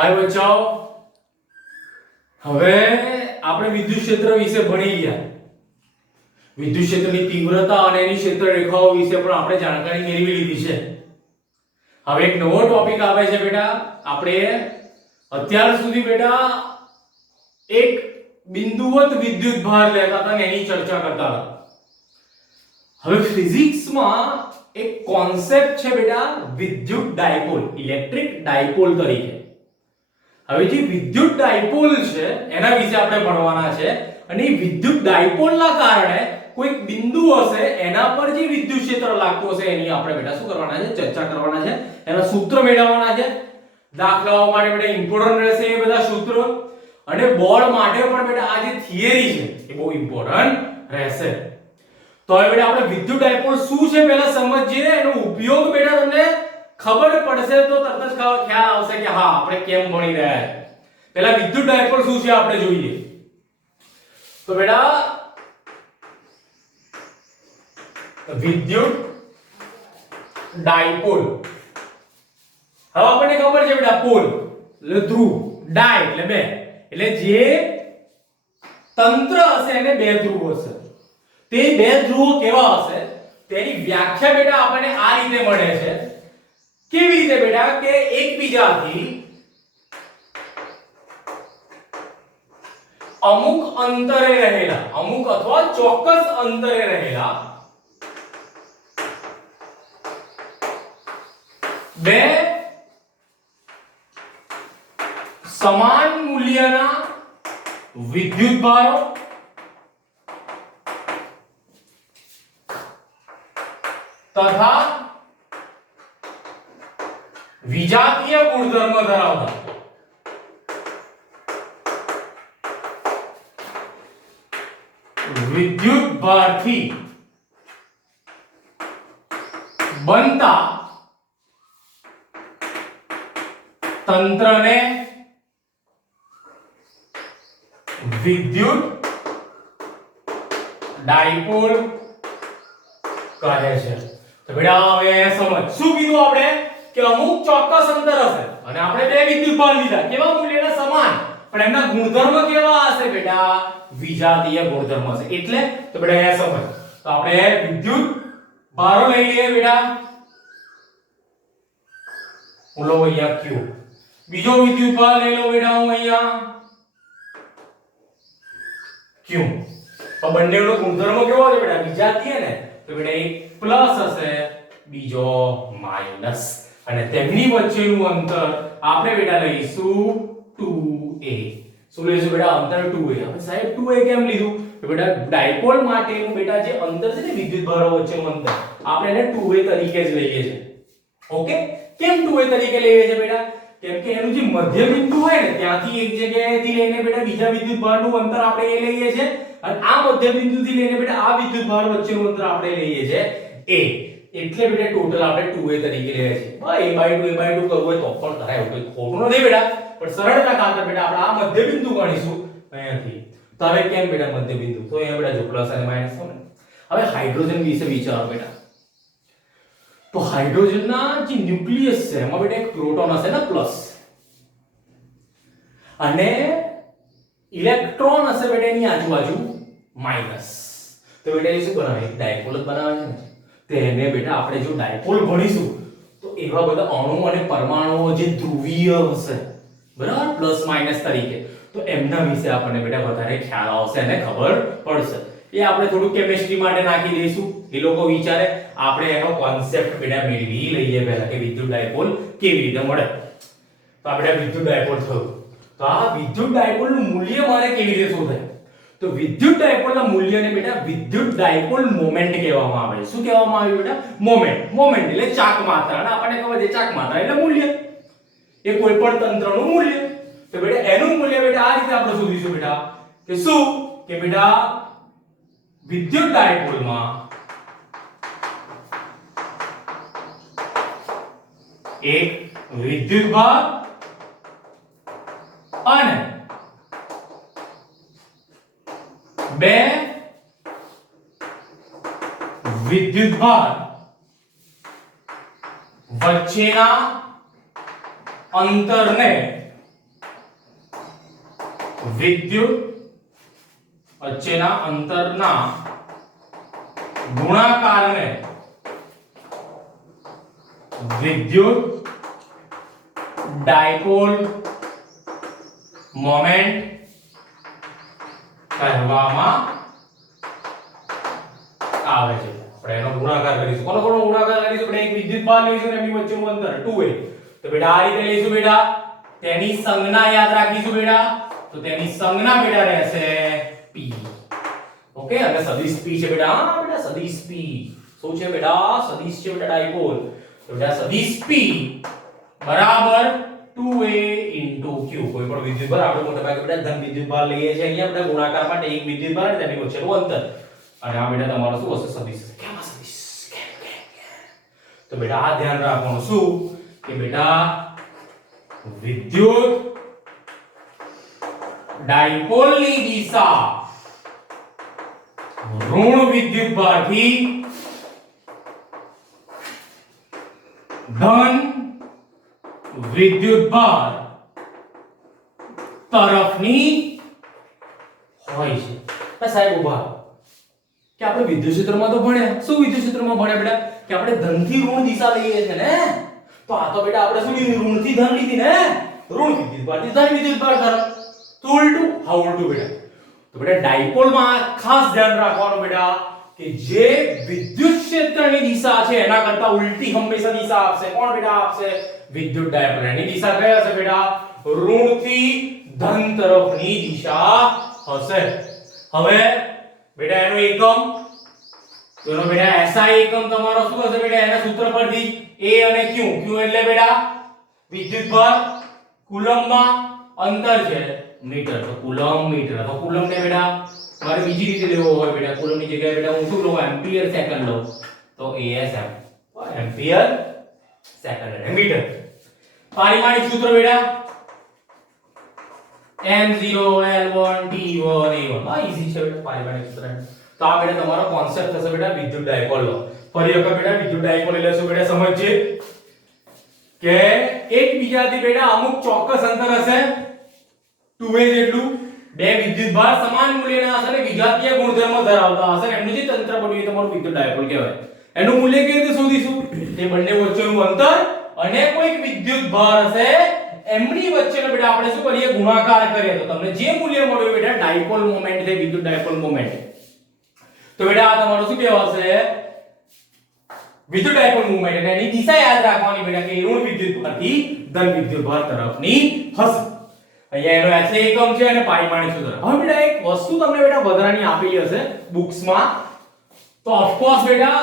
हाय बच्चों, હવે આપણે વિદ્યુત ક્ષેત્ર વિશે ભણી ગયા। વિદ્યુત ક્ષેત્રની તીવ્રતા અને એની ક્ષેત્ર રેખાઓ વિશે પણ આપણે જાણકારી મેળવી લીધી છે। હવે એક નવો ટોપિક આવે છે બેટા। આપણે અત્યાર સુધી બેટા એક બિંદુવત વિદ્યુત ભાર લેતા હતા અને એની ચર્ચા કરતા હતા। હવે ફિઝિક્સમાં એક કોન્સેપ્ટ છે બેટા વિદ્યુત ડાયપોલ, ઇલેક્ટ્રિક ડાયપોલ તરીકે। હવે જે વિદ્યુત ડાયપોલ છે એના વિશે આપણે ભણવાના છે અને વિદ્યુત ડાયપોલના કારણે કોઈ બિંદુ હશે એના પર જે વિદ્યુત ક્ષેત્ર લાગતું હશે એની આપણે બેટા શું કરવાના છે, ચર્ચા કરવાના છે, એના સૂત્ર મેળવવાના છે। દાખલાઓ માટે બેટા ઇમ્પોર્ટન્ટ રહેશે એ બધા સૂત્રો, અને બોર્ડ માટે પણ બેટા આ જે થિયરી છે એ બહુ ઇમ્પોર્ટન્ટ રહેશે। તો હવે બેટા આપણે વિદ્યુત ડાયપોલ શું છે પહેલા સમજીએ, એનો ઉપયોગ બેટા તમને ખબર પડશે તો તરત જ ખ્યાલ આવશે કે હા આપણે કેમ ભણી રહ્યા છે। પહેલા વિદ્યુત ડાયપોલ શું છે આપણે જોઈએ। તો બેટા વિદ્યુત ડાયપોલ, હવે આપણને ખબર છે બેટા પોલ એટલે ધ્રુવ, ડાય એટલે બે, એટલે જે તંત્ર હશે એને બે ધ્રુવ હશે। તે બે ધ્રુવો કેવા હશે તેની વ્યાખ્યા બેટા આપણને આ રીતે મળે છે। કેવી રીતે બેટા કે એકબીજાથી અમુક અંતરે રહેલા, અમુક અથવા ચોક્કસ અંતરે રહેલા બે સમાન મૂલ્યના વિદ્યુત ભારો તથા વિજાતીય ગુણધર્મ ધરાવતા વિદ્યુત ભારથી બનતા તંત્રને વિદ્યુત ડાયપોલ કહે છે। તો બેટા હવે સમજ, શું કીધું આપણે કે અમુક ચોક્કસ અંતર હશે અને આપણે બે વિદ્યુત ભાર લીધા, કેવા મૂલ્યના સમાન, પણ એમના ગુણધર્મ કેવા હશે બેટા, વિજાતીય ગુણધર્મ હશે। એટલે તો બેટા એ સમજ, તો આપણે વિદ્યુત ભારો લઈ લઈએ બેટા, હું લો અહીંયા Q, બીજો વિદ્યુત ભાર લઈ લો બેટા હું અહીંયા Q। તો બંનેનો ગુણધર્મ કેવો છે બેટા, વિજાતીય ને, તો બેટા એક પ્લસ હશે બીજો માઈનસ, અને તેમની વચ્ચેનું અંતર આપણે બેટા લઈશું 2a। શું લઈશું બેટા, અંતર 2a। આપણે સાહેબ 2a કેમ લીધું, તો બેટા ડાયપોલ માટેનું બેટા જે અંતર છે ને વિદ્યુત ભારો વચ્ચેનું અંતર આપણે એને 2a તરીકે જ લઈએ છીએ। ઓકે, કેમ 2a તરીકે લઈએ છીએ બેટા, કેમ કે એનું જે મધ્ય બિંદુ હોય ને ત્યાંથી એક જગ્યાએથી લઈને બેટા બીજા વિદ્યુત ભારનું અંતર આપણે એ લઈએ છીએ, અને આ મધ્ય બિંદુથી લઈને બેટા આ વિદ્યુત ભાર વચ્ચેનું અંતર આપણે લઈએ છીએ a। એટલે બેટા ટોટલ આપણે 2a તરીકે લઈએ છીએ। a/2 કરવું હોય તો પણ કરાય, કોઈ ખોટું નથી બેટા, પણ સરળતા ખાતર બેટા આપણે આ મધ્ય બિંદુ ગણીશું અહીંયાથી। તો હવે કેમ બેટા મધ્ય બિંદુ, તો અહીંયા બેટા જો પ્લસ અને માઈનસ હોય ને। હવે હાઇડ્રોજન વિશે વિચારો બેટા, તો હાઇડ્રોજનના જે ન્યુક્લિયસ છે એમાં બેટા એક પ્રોટોન હશે ને પ્લસ, અને ઇલેક્ટ્રોન હશે બેટા એની આજુબાજુ માઈનસ। તો બેટા એ શું બનાવે, એક ડાયપોલ જ બનાવે છે ને। તેને બેટા આપણે જો ડાયપોલ ભણીશું તો એવા બધા અણુ અને પરમાણુઓ જે ધ્રુવીય હશે બરાબર, પ્લસ માઈનસ તરીકે, તો એમના વિશે આપણને બેટા વધારે ખ્યાલ આવશે અને ખબર પડશે। એ આપણે થોડું કેમિસ્ટ્રી માટે નાખી દઈશું, એ લોકો વિચારે, આપણે એનો કોન્સેપ્ટ બેટા મેળવી લઈએ પહેલા કે વિદ્યુત ડાયપોલ કેવી રીતે મળે। તો આપણે વિદ્યુત ડાયપોલ થયું, તો આ વિદ્યુત ડાયપોલનું મૂલ્ય મારે કેવી રીતે શોધાય, તો વિદ્યુત ડાયપોલના મૂલ્યને બેટા વિદ્યુત ડાયપોલ મોમેન્ટ કહેવામાં આવે છે। શું કહેવામાં આવે બેટા, મોમેન્ટ। મોમેન્ટ એટલે ચાક માત્રા, અને આપણને ખબર છે ચાક માત્રા એટલે મૂલ્ય, એ કોઈ પણ તંત્રનું મૂલ્ય। તો બેટા એનું મૂલ્ય બેટા આ રીતે આપણે શોધીશું બેટા, કે શું કે બેટા વિદ્યુત ડાયપોલમાં એક વિદ્યુત ભાર અને બે વિદ્યુત ભાર વચ્ચેના અંતરને વિદ્યુત વચ્ચેના અંતરના ગુણાકારને વિદ્યુત ડાયપોલ મોમેન્ટ કહેવામાં આવે છે. આપણે એનો ગુણાકાર કરીશું. કોનો ગુણાકાર કરીશું? આપણે એક વિદ્યુત ભાર લઈશું ને એની વચ્ચેનું અંતર 2a. તો બેટા આ રીતે લઈશું બેટા. તેની સંજ્ઞા યાદ રાખીશું બેટા. તો તેની સંજ્ઞા બેટા રહેશે p. ઓકે, અને સદિશ p છે બેટા. હા બેટા સદિશ p. શું છે બેટા? સદિશ છે બેટા ડાયપોલ. તો બેટા સદિશ p બરાબર 2a q. કોઈ પણ વિદ્યુત ભાર આપણે મોટા ભાગે બેટા ધન વિદ્યુત ભાર લઈએ છીએ. અહીંયા આપણે ગુણાકાર માટે એક વિદ્યુત ભાર અને તેની વચ્ચેનું અંતર. અને આ બેટા તમારો શું હશે? સદિશ. કેમ સદિશ? તો બેટા આ ધ્યાન રાખવાનું શું કે બેટા વિદ્યુત ડાયપોલની દિશા ઋણ વિદ્યુત ભારથી ધન વિદ્યુત ભાર તરફની હોય છે. સાહેબ ઉભા કે આપણે વિદ્યુત ક્ષેત્રમાં તો ભણ્યા. શું વિદ્યુત ક્ષેત્રમાં ભણ્યા બેટા? કે આપણે ધનથી ઋણ દિશા લઈએ છે ને. તો આ તો બેટા આપણે શું લીધું? ઋણથી ધન લીધી ને. ઋણ વિદ્યુત ભારથી ધન વિદ્યુત ભાર તરફ. તો ઉલટું. હા ઉલટું બેટા. તો બેટા ડાયપોલમાં ખાસ ધ્યાન રાખવાનું બેટા કે જે વિદ્યુત ક્ષેત્રની દિશા છે એના કરતા ઉલટી હંમેશા દિશા આપશે. કોણ બેટા આપશે? વિદ્યુત ડાયપોલ. એની દિશા કઈ હશે બેટા? ઋણથી ધન તરફની દિશા હશે. હવે બેટા એનો એકમ તો એનો બેટા SI એકમ તમારો શું હશે બેટા? એના સૂત્ર પરથી A અને Q. Q એટલે બેટા વિદ્યુત ભાર, કુલમ્બમાં અંતર છે મીટર. તો કુલમ મીટર. તો કુલમ ને બેટા મારે બીજી રીતે લેવો હોય બેટા. કુલમની જગ્યાએ બેટા હું શું લઉં? એમ્પિયર સેકન્ડ લઉં. તો ASM એમ્પિયર સેકન્ડ એટલે મીટર. પારિમાણિક સૂત્ર બેટા M0 L1 T1 A1. હા ઈઝી છે બેટા પારિમાણિક સૂત્ર. તો આ બેટા તમારો કોન્સેપ્ટ થશે બેટા વિદ્યુત ડાયપોલ નો. ફરી વખત બેટા વિદ્યુત ડાયપોલ એટલે શું બેટા સમજીએ કે એકબીજાથી બેટા અમુક ચોક્કસ અંતર હશે 2a જેટલું. બે વિદ્યુત ભાર સમાન મૂલ્યના હશે અને વિજાતીય ગુણધર્મ ધરાવતા હશે. એમનું જે તંત્ર બન્યું એ તમારું વિદ્યુત ડાયપોલ કહેવાય. એનું મૂલ્ય કેવી રીતે શોધીશું? તે બંને વચ્ચેનું અંતર અને કોઈક વિદ્યુત ભાર હશે એમની વચ્ચેનો બેટા આપણે શું કરીએ? ગુણાકાર કરીએ. તો તમને જે મૂલ્ય મળ્યું બેટા ડાયપોલ મોમેન્ટ છે, વિદ્યુત ડાયપોલ મોમેન્ટ. તો બેટા આ તમારું શું કહેવાશે? વિદ્યુત ડાયપોલ મોમેન્ટ. અને એની દિશા યાદ રાખવાની બેટા કે ઋણ વિદ્યુત ભારથી ધન વિદ્યુત ભાર તરફની હશે. અહીંયા એનો SI એકમ છે અને પારિમાણિક સૂત્ર. હવે બેટા એક વસ્તુ તમને બેટા વધારાની આપેલી હશે બુક્સમાં. તો ઓફ કોર્સ બેટા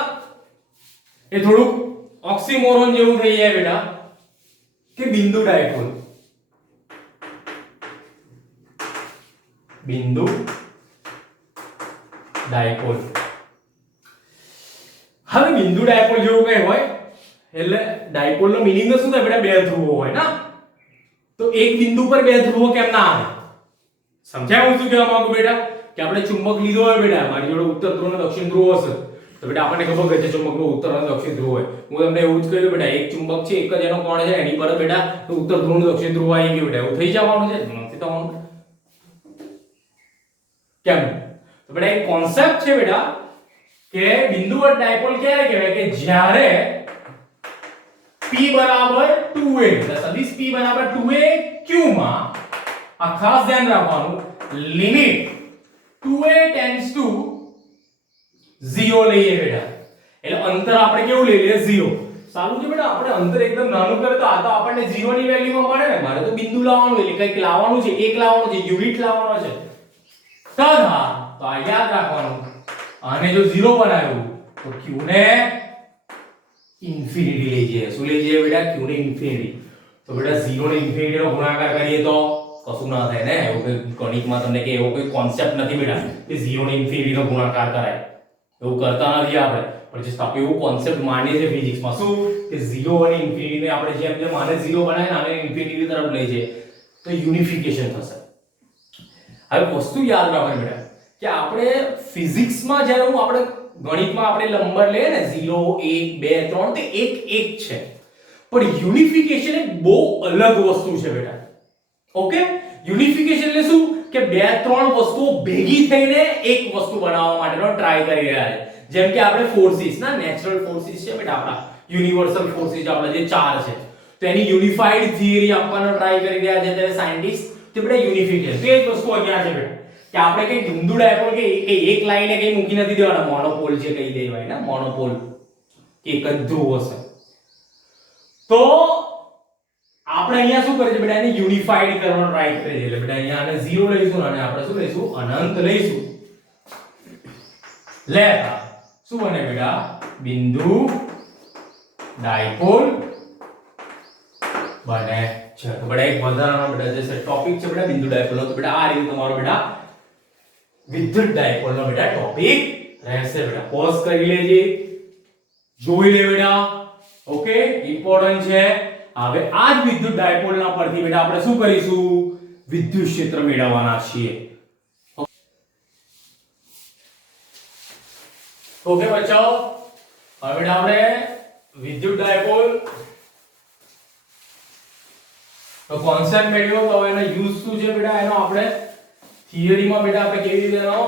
એ થોડુંક ઓક્સિમોરોન જેવું થઈ જાય બેટા કે બિંદુ ડાયપોલ. બિંદુ ડાયપોલ. હવે બિંદુ ડાયપોલ જેવું કઈ હોય એટલે ડાયપોલ નો મીનિંગ શું થાય બેટા? બે ધ્રુવો હોય ને. તો એક બિંદુ પર બે ધ્રુવો કેમ ના આવે? સમજાય હું શું કહેવા માંગુ બેટા? કે આપણે ચુંબક લીધો હોય બેટા, મારી જોડે ઉત્તર ધ્રુવ અને દક્ષિણ ધ્રુવ હશે. તો બેટા આપણને ખબર છે ચુંબકનો ઉત્તર અને દક્ષિણ ધ્રુવ હોય. હું તમને એવું જ કહ્યું બેટા એક ચુંબક છે, એક જ એનો કોણ છે, એની પર બેટા ઉત્તર ધ્રુવ અને દક્ષિણ ધ્રુવ આવી ગયું બેટા. એવું થઈ જવાનું છે? નથી થવાનું. કેમ? તો બેટા એક કોન્સેપ્ટ છે બેટા કે બિંદુવત ડાયપોલ ક્યારે કહેવાય? કે જ્યારે P બરાબર 2a એટલે સદિશ P બરાબર 2a q માં આ ખાસ ધ્યાન રાખવાનું લિમિટ 2a ટેન્ડ્સ ટુ 0 લઈએ બેટા. એટલે અંતર આપણે કેવું લઈ લઈએ? 0. સારું છે બેટા. આપણે અંતર એકદમ નાનું કરે તો આ તો આપણને 0 ની વેલ્યુમાં મળે ને. મારે તો બિંદુ લાવવાનું એટલે કંઈક લાવવાનું છે, એક લાવવાનું છે, યુનિટ લાવવાનો છે. તથા તો આ યાદ રાખવાનું આને જો 0 બનાવ્યું તો q ને ઇન્ફિનિટી લઈ જઈએ. શું લઈ જઈએ બેટા? q ને ઇન્ફિનિટી. તો બેટા 0 ને ઇન્ફિનિટી નો ગુણાકાર કરીએ તો કશું ના થાય ને. એવું કોઈ ગણિતમાં તમને કે એવો કોઈ કોન્સેપ્ટ નથી બેટા કે 0 ને ઇન્ફિનિટી નો ગુણાકાર કરાય. એવું કરતા નથી આપણે. પણ જે આપણે એવું કોન્સેપ્ટ માનીએ છીએ ફિઝિક્સમાં શું કે 0 અને ઇન્ફિનિટી ને આપણે જેમ જેમ આને 0 બનાવીને આને ઇન્ફિનિટી તરફ લઈ જઈએ તો યુનિફિકેશન થશે. હવે વસ્તુ યાદ રાખવાની બેટા કે આપણે ફિઝિક્સમાં જ્યારે આપણે ગણિતમાં આપણે નંબર લઈએ ને 0 1 2 3 તે 1 1 છે. પણ યુનિફિકેશન એક બહુ અલગ વસ્તુ છે બેટા. ઓકે, યુનિફિકેશન એટલે શું કે બે ત્રણ વસ્તુઓ ભેગી થઈને એક વસ્તુ બનાવવા માટેનો ટ્રાય કરી રહ્યા છે. જેમ કે આપણે ફોર્સિસ ના નેચરલ ફોર્સિસ છે બેટા, આપણા યુનિવર્સલ ફોર્સિસ આપણા જે ચાર છે, તો એની યુનિફાઈડ થિયરી આપવાનો ટ્રાય કરી રહ્યા છે તે સાયન્ટિસ્ટ. તે બેટા યુનિફિકેશન તો એ જ વસ્તુ અહીંયા છે બેટા, કે આપણે કઈ બિંદુ ડાયપોલ કે એક લાઈને કઈ મૂકી નથી દેવાના. મોનોપોલ જે કહી દેવાય ને, મોનોપોલ એક જ ધ્રુવ હશે. તો આપણે અહીંયા શું કરીએ બેટા, એને યુનિફાઈડ કરવાનો ટ્રાય કરીએ. એટલે બેટા અહીંયા આને 0 લઈશું અને આપણે શું લઈશું, અનંત લઈશું. લેતા શું બને બેટા, બિંદુ ડાયપોલ બને છે. તો બેટા એક વધારાનો બેટા જે છે ટોપિક છે બેટા બિંદુ ડાયપોલ નો. તો બેટા આ રીતે તમારો બેટા વિદ્યુત ડાયપોલ નો બેટા ટોપિક રહેશે. બેટા પોઝ કરી લેજે, જોઈ લે બેટા. ઓકે, ઇમ્પોર્ટન્ટ છે. હવે આ જ વિદ્યુત ડાયપોલ ના પરથી બેટા આપણે શું કરીશું, વિદ્યુત ક્ષેત્ર મેળવવાના છીએ. ઓકે બચ્ચાઓ, હવે બેટા આપણે વિદ્યુત ડાયપોલ તો કોન્સેપ્ટ મેળવ્યો. તો હવે એનો યુઝ શું છે બેટા, એનો આપણે થિયરીમાં બેટા આપણે કેવી રીતે એનો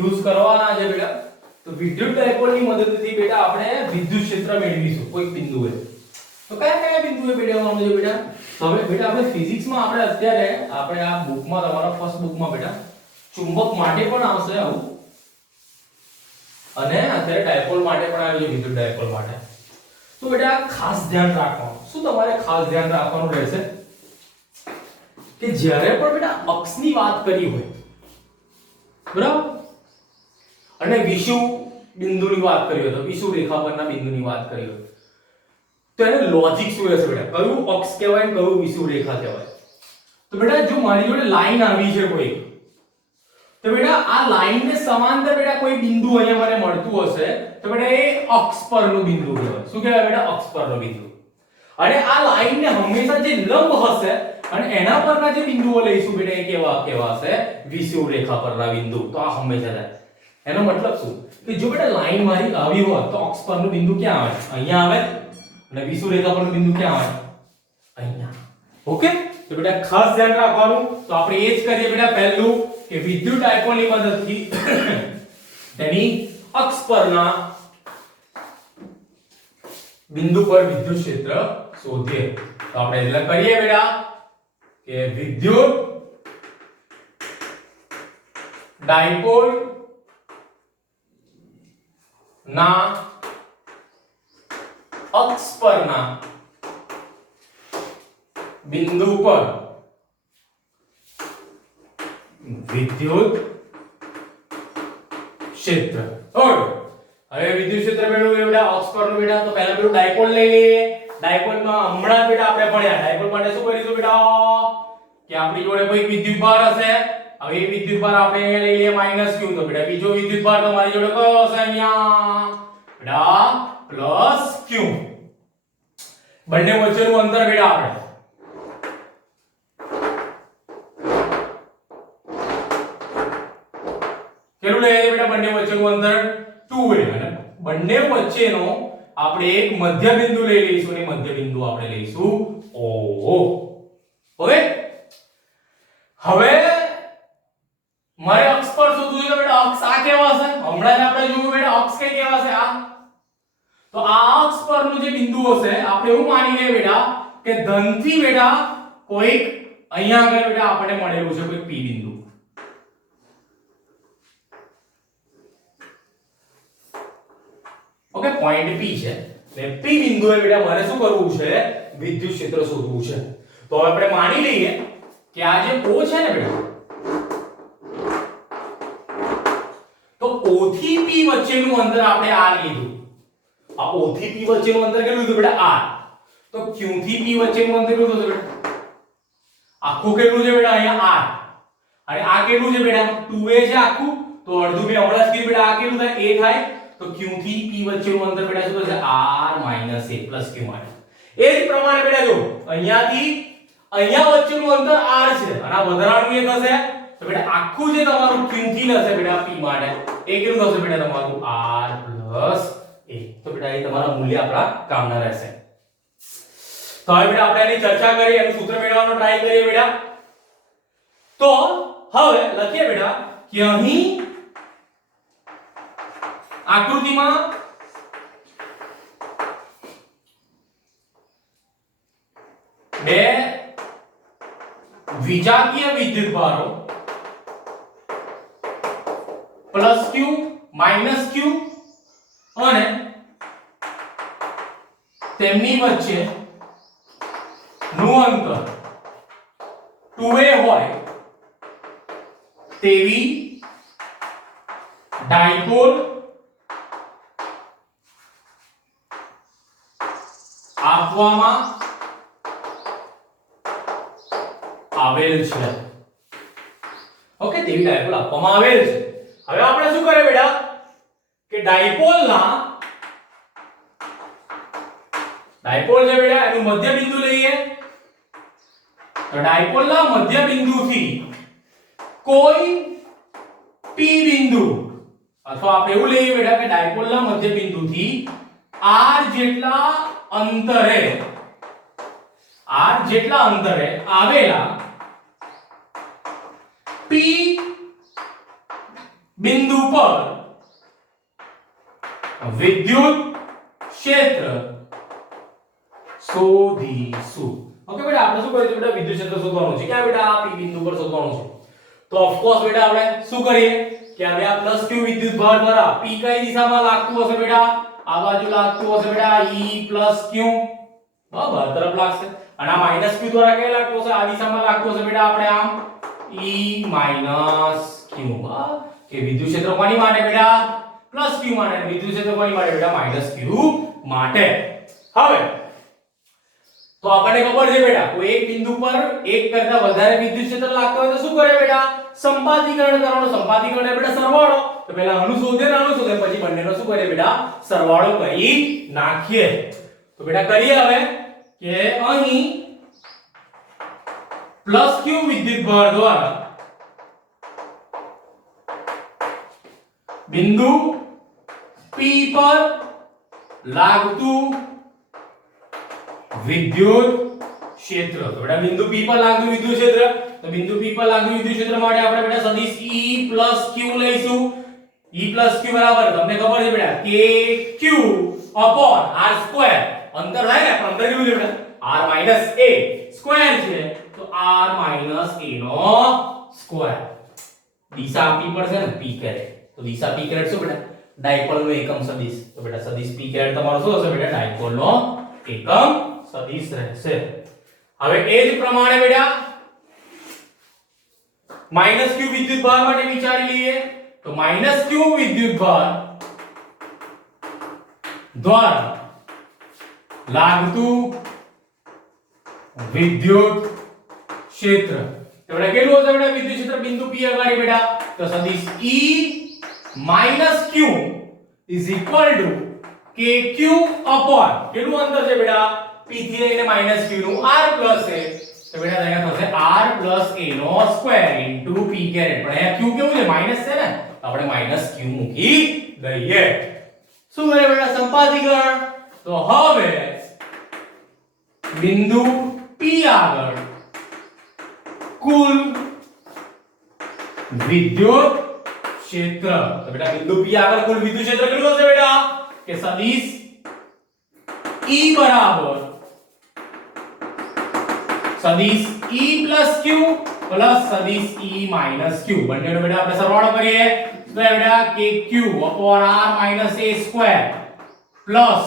યુઝ કરવાના છે બેટા. તો વિદ્યુત ડાયપોલની મદદથી બેટા આપણે વિદ્યુત ક્ષેત્ર મેળવીશું કોઈ બિંદુએ. તો કયા બિંદુએ મેળવવાનું છે બેટા? તો હવે બેટા આપણે ફિઝિક્સમાં આપણે અત્યારે આપણે આ બુકમાં તમારા ફર્સ્ટ બુકમાં બેટા ચુંબક માટે પણ આવશે આવું, અને અત્યારે ડાયપોલ માટે પણ આવ્યું છે, વિદ્યુત ડાયપોલ માટે. તો બેટા ખાસ ધ્યાન રાખવાનું. શું તમારે ખાસ ધ્યાન રાખવાનું રહેશે કે જ્યારે પણ બેટા અક્ષની વાત કરી હોય, બરાબર, અને વિષુવ બિંદુની વાત કરી હોય, તો વિષુવ રેખા પરના બિંદુની વાત કરી હોય, તો એને લોજિક શું રહેશે બેટા, કયું અક્ષ કહેવાય ને કયું વિષુવ રેખા કહેવાય. તો બેટા જો મારી જોડે લાઈન આવી છે કોઈ, તો બેટા આ લાઈન ને સમાંતર બેટા કોઈ બિંદુ અહીંયા મને મળતું હશે, તો બેટા એ અક્ષ પરનું બિંદુ કહેવાય. શું કહેવાય બેટા? અક્ષ પરનું બિંદુ. અને આ લાઈન ને હંમેશા જે લંબ હશે અને એના પરના જે બિંદુઓ લઈશું બેટા એ કેવા હશે, વિષુવ રેખા પરના બિંદુ. તો આ હંમેશા થાય. એનો મતલબ શું કે જો બેટા લાઈન મારી આવી હોય તો અક્ષ પરનું બિંદુ ક્યાં આવે? અહીંયા આવે. અને વિષુવ રેખા પરનું બિંદુ ક્યાં આવે? અહીંયા. ઓકે, તો બેટા ખાસ ધ્યાન રાખવાનું. તો આપણે એ જ કરીએ બેટા. પહેલું કે વિદ્યુત ડાયપોલની મદદથી તેની અક્ષ પરના બિંદુ પર વિદ્યુત ક્ષેત્ર શોધીએ. તો આપણે એટલે કરીએ બેટા કે વિદ્યુત ડાયપોલ ના અક્ષ પરના બિંદુ પર વિદ્યુત ક્ષેત્ર. હવે વિદ્યુત ક્ષેત્ર મેળવવું બેટા અક્ષ પરનું બેટા. તો પહેલા પેલું ડાયપોલ લઈ લઈએ. ડાયપોલમાં હમણાં બેટા આપણે ભણ્યા. ડાયપોલ માટે શું કરીશું બેટા કે આપણી જોડે કોઈ વિદ્યુત ભાર હશે. હવે એ વિદ્યુત ભાર આપણે અહીંયા લઈ લઈએ -q. તો બેટા બીજો વિદ્યુત ભાર તમારી જોડે કયો હશે? અહીંયા બેટા +q. બંને વચ્ચેનું અંતર બેટા આપણે કેટલું લઈએ બેટા? બંને વચ્ચેનું અંતર 2a. અને બંને વચ્ચેનો આપણે એક મધ્ય બિંદુ લઈ લઈશું અને મધ્ય બિંદુ આપણે લઈશું O. ઓકે, હવે મારે અક્ષ પર શોધવું છે બેટા. અક્ષ આ કેવા હશે? હમણાં જ આપણે જોયું બેટા અક્ષ કઈ કેવા છે? આ. તો આ અક્ષ પરનું જે બિંદુ હશે આપણે એવું માની લઈએ બેટા કે ધનથી બેટા કોઈક અહીંયા આગળ બેટા આપણને મળેલું છે કોઈ P બિંદુ. ઓકે, પોઈન્ટ P છે. ને P બિંદુએ બેટા મારે શું કરવું છે? વિદ્યુત ક્ષેત્ર શોધવું છે. તો હવે આપણે માની લઈએ કે આ જે O છે ને બેટા, તો O થી P વચ્ચેનું અંતર આપણે r લીધું. આ O થી P વચ્ચેનું અંતર કેટલું લીધું બેટા? r. તો Q થી P વચ્ચેનું અંતર કેટલું થશે બેટા? આખું કેટલું છે બેટા? અહીંયા r. અને આ કેટલું છે બેટા? 2a છે આખું. તો અડધું મેં હમણાં જ કીધું બેટા આ કેટલું થાય? a થાય. તો Q થી P વચ્ચેનું અંતર બેટા શું થશે? r - a + q માટે. એ જ પ્રમાણે બેટા જો અહીંયાથી અહીંયા વચ્ચેનું અંતર r છે અને આ વધારાનું એક હશે. તો બેટા આખું જે તમારું Q થી હશે બેટા P માટે એ કેટલું થશે બેટા? તમારું r + a. તો બેટા એ તમારા મૂલ્ય આપણા કામના રહેશે. તો હવે બેટા આપણે એની ચર્ચા કરીએ, એનું સૂત્ર મેળવવાનો ટ્રાય કરીએ બેટા. તો હવે લખીએ બેટા કે અહીં આકૃતિમાં બે વિજાતીય વિદ્યુતભારો +q -q અને તેમની વચ્ચે નું અંતર 2a હોય તેવી ડાયપોલ આપવામાં આવેલ છે. ઓકે, તેવી ડાયપોલ આપવામાં આવેલ છે. હવે આપણે શું કરે બેટા કે ડાયપોલ છે બેટા એનું મધ્ય બિંદુ લઈએ. તો ડાયપોલ ના મધ્ય બિંદુથી કોઈ p બિંદુ અથવા આપણે એવું લઈએ બેટા કે ડાયપોલ ના મધ્ય બિંદુથી r જેટલા અંતરે આવેલા p બિંદુ પર વિદ્યુત ક્ષેત્ર શોધીશું. ઓકે બેટા, આપણે શું કરીશું બેટા? વિદ્યુત ક્ષેત્ર શોધવાનું છે. ક્યાં બેટા? p બિંદુ પર શોધવાનું છે. તો ઓફ કોર્સ બેટા આપણે શું કરીએ કે હવે આ +q વિદ્યુતભાર દ્વારા p કઈ દિશામાં લાગતું હશે બેટા? આ બાજુ લાગતું હશે બેટા e + q. બરાબર, તરફ લાગશે. અને આ -q દ્વારા કઈ લાગતું હશે? આ દિશામાં લાગતું હશે બેટા આપણે આમ e - q. કે વિદ્યુત ક્ષેત્ર કોની માટે બેટા? +q માટે. વિદ્યુત ક્ષેત્ર કોની માટે બેટા? -q માટે. હવે તો આપણને ખબર છે બેટા કોઈ એક બિંદુ પર એક કરતા વધારે વિદ્યુત ક્ષેત્ર લાગતો હોય તો શું કરે બેટા? સંપાતીકરણ કરવાનો. સંપાતીકરણ એટલે બેટા સરવાળો. તો પહેલા આનું શોધે ને આનું શોધે, પછી બંનેનો શું કરે બેટા? સરવાળો કરી નાખીએ. તો બેટા કરીએ હવે કે અહીં +q વિદ્યુતભાર દ્વારા બિંદુ p પર લાગતું વિદ્યુત ક્ષેત્ર. તો બેટા બિંદુ p પર લાગતું વિદ્યુત ક્ષેત્ર, તો બિંદુ p પર લાગતું વિદ્યુત ક્ષેત્ર માટે આપણે બેટા સદિશ E + q લઈશું. E + q બરાબર તમને ખબર છે બેટા kq r². અંતર થાય ને, અંતર કેટલું છે બેટા? r - a સ્ક્વેર છે, તો r - a નો સ્ક્વેર. દિશા આપવી પડશે ને p કેરેટ. તો દિશા p કેરેટ શું બેટા? ડાયપોલ નો એકમ સદિશ. તો બેટા સદિશ p કેરેટ તમારો શું હશે બેટા? ડાયપોલ નો એકમ સદિશ રહેશે. હવે એ જ પ્રમાણે બેટા -q વિદ્યુતભાર માટે વિચારી લઈએ. તો -q વિદ્યુતભાર દ્વારા લાગતું વિદ્યુત ક્ષેત્ર. તો બેટા કેટલું હશે બેટા વિદ્યુત ક્ષેત્ર બિંદુ p આગળ બેટા? તો સદિશ E - q is equal to kq upon કેટલું અંતર છે બેટા? p થી લઈને -q નું r + a. તો બેટા અહીંયા થશે r + a નો સ્ક્વેર into p કેરેટ. પણ અહીંયા q કેવું છે? માઈનસ છે ને, તો આપણે -q મૂકી દઈએ. શું કરે બેટા? સંપાતીકરણ. તો હવે બિંદુ p આગળ કુલ વિદ્યુત ક્ષેત્ર. તો બેટા બિંદુ p આગળ કુલ વિદ્યુત ક્ષેત્ર કેટલું હશે બેટા? કે સદિશ E બરાબર સદિશ E + q પ્લસ સદિશ E - q. બંનેનો બેટા આપણે સરવાળો કરીએ. તો બેટા kq r - a square plus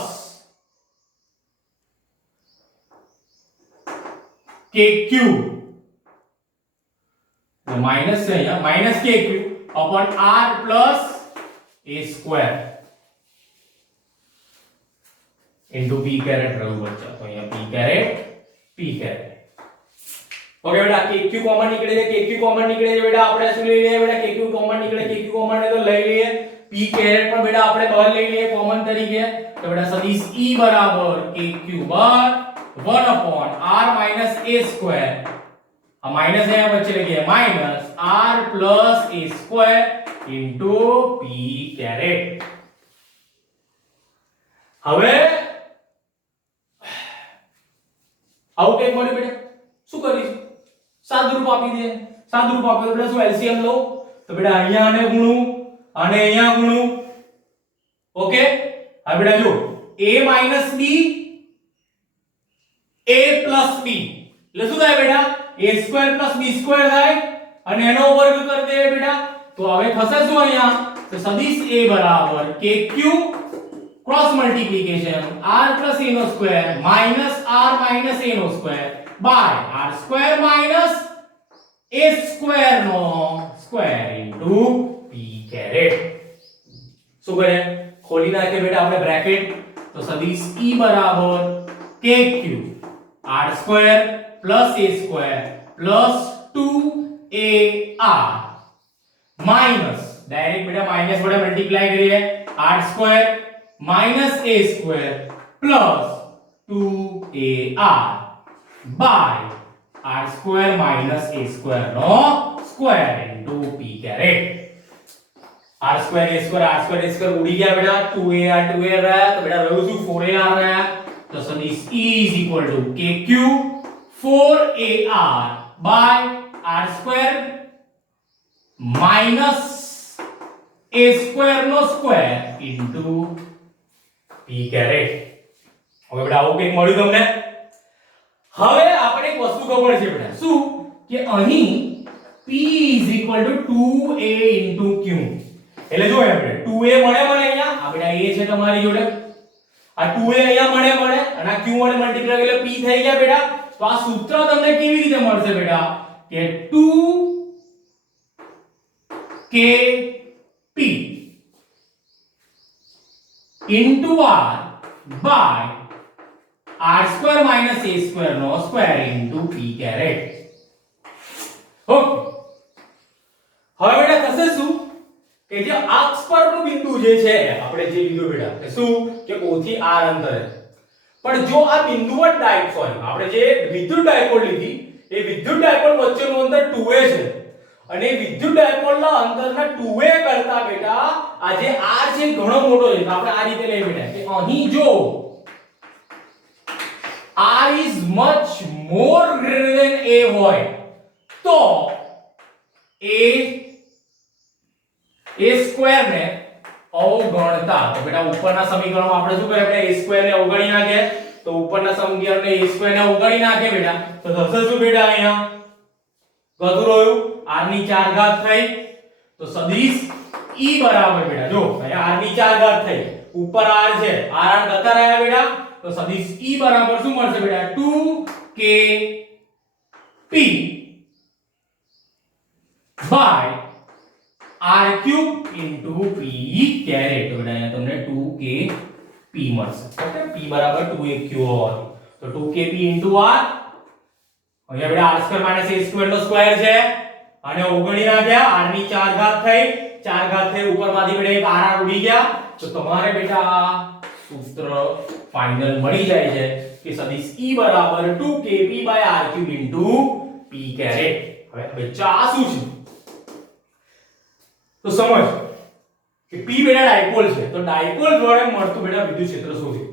kq minus છે અહીંયા -kq upon r plus a square into p caret રહ્યું બચ્ચા. તો અહીંયા p caret. ઓકે બેટા kq કોમન નીકળે છે. kq કોમન નીકળે છે બેટા આપણે શું લઈ લઈએ બેટા? kq કોમન નીકળે. kq કોમન ને તો લઈ લઈએ. p caret પણ બેટા આપણે બહાર લઈ લઈએ કોમન તરીકે. તો બેટા સદિશ E બરાબર kq bar 1 upon r minus a square. આ માઈનસ અહીંયા વચ્ચે લખીએ minus r plus a square into p caret. હવે આવું કંઈક મળ્યું બેટા? શું કરીશું? સાદુરૂપ આપી દઈએ. સાદુરૂપ આપે તો બેટા શું એલસીએમ લો તો બેટા અહીંયા આને ગુણું અને અહીંયા ગુણું ઓકે હવે બેટા જો a - b a + b એટલે શું થાય બેટા a² + b² થાય અને એનો વર્ગ કરી દે બેટા તો હવે થશે શું અહીંયા તો સદિશ a બરાબર kq cross multiplication r + a નો સ્ક્વેર માઈનસ r - a નો સ્ક્વેર બાય r² - a² નો સ્ક્વેર ઇન્ટુ p કેરેટ શું કરે ખોલી નાખે બેટા આપણે બ્રેકેટ તો સદિશ e બરાબર kq r² + a² + 2ar minus direct બેટા માઈનસ વડે મલ્ટીપ્લાય કરીએ r² - a² + 2ar by r² - a² નો square into p caret r² a² ઉડી ગયા બેટા 2ar રહ્યા તો બેટા રહ્યું શું 4ar રહ્યા તો સદિશ e = kq 4ar by r² minus a² નો સ્ક્વેર into p કેરેટ હવે બેટા આવું કંઈક મળ્યું તમને હવે આપણે એક વસ્તુ ખબર છે બેટા શું કે અહીં p = 2a into q એટલે જો આપણે 2a મળે મને અહીંયા આ બેટા a છે તમારી જોડે આ 2a અહીંયા મળે અને આ q વડે મલ્ટીપ્લાય એટલે p થઈ ગયા બેટા તો આ સૂત્ર તમને કેવી રીતે મળશે બેટા કે 2kp into r by r² - a² નો square into p caret okay હવે બેટા થશે શું કે જે અક્ષ પરનું બિંદુ જે છે આપણે જે લીધું બેટા કે શું કે o થી r અંતરે પણ જો આ બિંદુવત ડાયપોલ આપણે જે વિદ્યુત ડાયપોલ લીધી એ વિદ્યુત ડાયપોલ વચ્ચેનું અંતર 2a છે અને વિદ્યુત ડાયપોલના અંતરના 2a કરતા બેટા આ જે r છે ઘણો મોટો છે તો આપણે આ રીતે લઈએ બેટા કે અહીં જો r is much more greater than a હોય તો a² ને અવગણતા તો બેટા ઉપરના સમીકરણમાં આપણે શું કરીએ આપણે a² ને અવગણી નાખીએ તો ઉપરના સમીકરણને a² ને અવગણી નાખીએ બેટા તો થશે શું બેટા અહીંયા કતું રહ્યું r ની 4 ઘાત થઈ તો સદિશ e બરાબર બેટા જો અહીંયા r ની 4 ઘાત થઈ ઉપર r છે r જતા રહ્યા બેટા તો સદિશ e બરાબર શું મળશે બેટા 2kp by r³ into p caret તો બેટા તમને 2kp મળશે ઓકે p બરાબર 2aq હોવાનું તો 2kp into r અહીંયા બેટા r² - a² નો સ્ક્વેર છે અને ઓગણી નાખ્યા r ની 4 ઘાત થઈ ઉપરમાંથી બેટા એક r ઉડી ગયા તો તમારે બેટા આ સૂત્ર ફાઇનલ મળી જાય છે કે સદિશ e બરાબર 2kp by r³ into p caret હવે બચ્ચા આ શું છે તો સમજ કે p બેટા ડાયપોલ છે તો ડાયપોલ દ્વારા મળતું બેટા વિદ્યુત ક્ષેત્ર શોધ્યું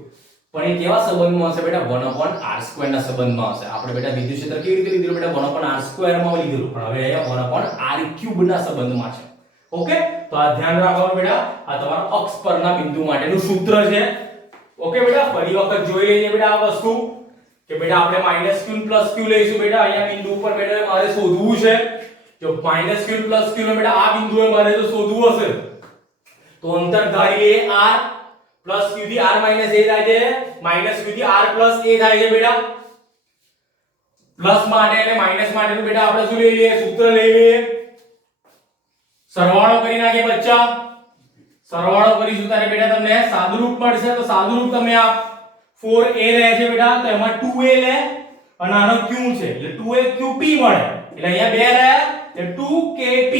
પણ એ કેવા સંબંધમાં હશે બેટા 1/r² ના સંબંધમાં હશે આપણે બેટા વિદ્યુત ક્ષેત્ર કેવી રીતે લીધું બેટા 1/r² માં લીધું પણ હવે અહીંયા 1/r³ ના સંબંધમાં છે ઓકે તો આ ધ્યાન રાખવાનું બેટા આ તમારા અક્ષ પરના બિંદુ માટેનું સૂત્ર છે ઓકે બેટા ફરી વખત જોઈ લઈએ બેટા આ વસ્તુ કે બેટા આપણે -q + q લઈશું બેટા અહીંયા બિંદુ ઉપર બેટા મારે શોધવું છે જો -q + q ને બેટા આ બિંદુએ મારે જો શોધવું હશે તો અંતર ધારીએ r + q થી r - a થાય છે -q થી r + a થાય છે બેટા પ્લસ માટે અને માઈનસ માટેનું બેટા આપણે શું લઈ લઈએ સૂત્ર લઈ લઈએ સરવાળો કરી નાખીએ બચ્ચા સરવાળો કરીશું ત્યારે બેટા તમને સાદુરૂપ મળશે તો સાદુરૂપ તમે આ 4a રહે છે બેટા તો એમાં 2a લે અને આનો q છે એટલે 2aqp મળે એટલે અહીંયા બે રહ્યા એટલે 2kp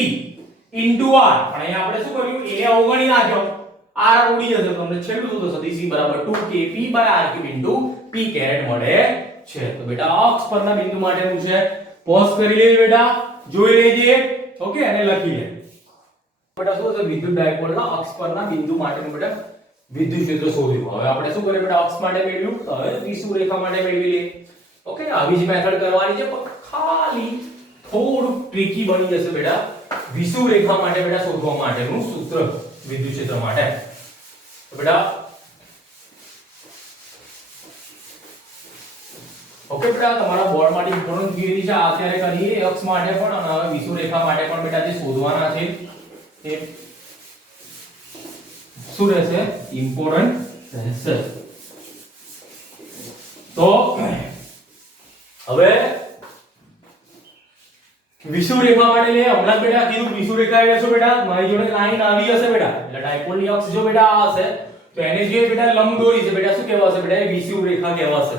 * r પણ અહીંયા આપણે શું કર્યું a અવગણી નાખ્યો r ઉડી જશે તમને છેલ્લું તો સદિશ e બરાબર 2kp / r³ * p કેરેટ મળે છે તો બેટા અક્ષ પરના બિંદુ માટેનું છે પોઝ કરી લેજો બેટા જોઈ લેજે ઓકે અને લખી લે બેટા શું છે વિદ્યુત ડાયપોલના અક્ષ પરના બિંદુ માટેનું બેટા વિદ્યુત ક્ષેત્ર શોધ્યું હવે આપણે શું કરીએ બેટા અક્ષ માટે મેળવ્યું તો હવે ત્રિશુળ રેખા માટે મેળવી લઈએ ઓકે આવી જ મેથડ કરવાની છે પણ ખાલી થોડું ટ્રિકી બની જશે બેટા વિષુવ રેખા માટે બેટા શોધવા માટેનું સૂત્ર વિદ્યુત ક્ષેત્ર માટે. તો બેટા ઓકે બેટા તમારા બોર્ડ માટે ઇમ્પોર્ટન્ટ થિયરી છે આ અત્યારે કરીએ અક્ષ માટે પણ અને હવે વિષુવ રેખા માટે પણ બેટા જે શોધવાના છે એ શું રહેશે ઇમ્પોર્ટન્ટ રહેશે. તો હવે વિષુવ રેખા માટે લે હમણાં બેટા કીધું વિષુવ રેખા એટલે શું બેટા મારી જોડે લાઈન આવી હશે બેટા એટલે ડાયપોલની અક્ષ જો બેટા આ હશે તો એને જે બેટા લંબ દોરી છે બેટા શું કહેવાશે બેટા એ વિષુવ રેખા કહેવાશે.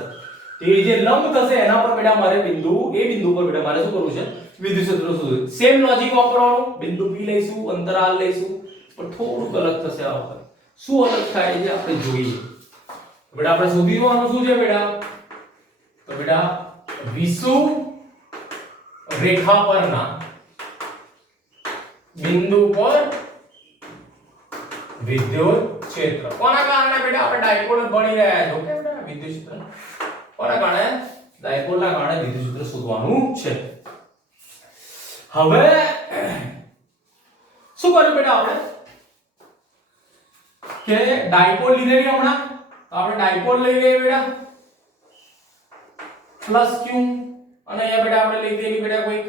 તો એ જે લંબ થશે એના પર બેટા મારે બિંદુ એ બિંદુ પર બેટા મારે શું કરવું છે વિદ્યુત ક્ષેત્ર શોધવું. સેમ લોજિક વાપરવાનું બિંદુ P લઈશું અંતરાલ લઈશું પણ થોડુંક અલગ થશે આ વખતે. શું અલગ થાય છે આપણે જોઈએ. બેટા આપણે શોધી જોવાનું શું છે બેટા તો બેટા વિષુવ રેખા પરના બિંદુ પર વિદ્યુત ક્ષેત્ર કોના કારણે બેટા આપણે ડાયપોલ ભણી રહ્યા છો ઓકે બેટા વિદ્યુત ક્ષેત્ર કોના કારણે ડાયપોલના કારણે વિદ્યુત ક્ષેત્ર શોધવાનું છે. હવે શું કર્યું બેટા આપણે કે ડાયપોલ લીધેલી હમણાં તો આપણે ડાયપોલ લઈ લઈએ બેટા પ્લસ q અને અહીંયા બેટા આપણે લઈ દેલી બેટા કોઈ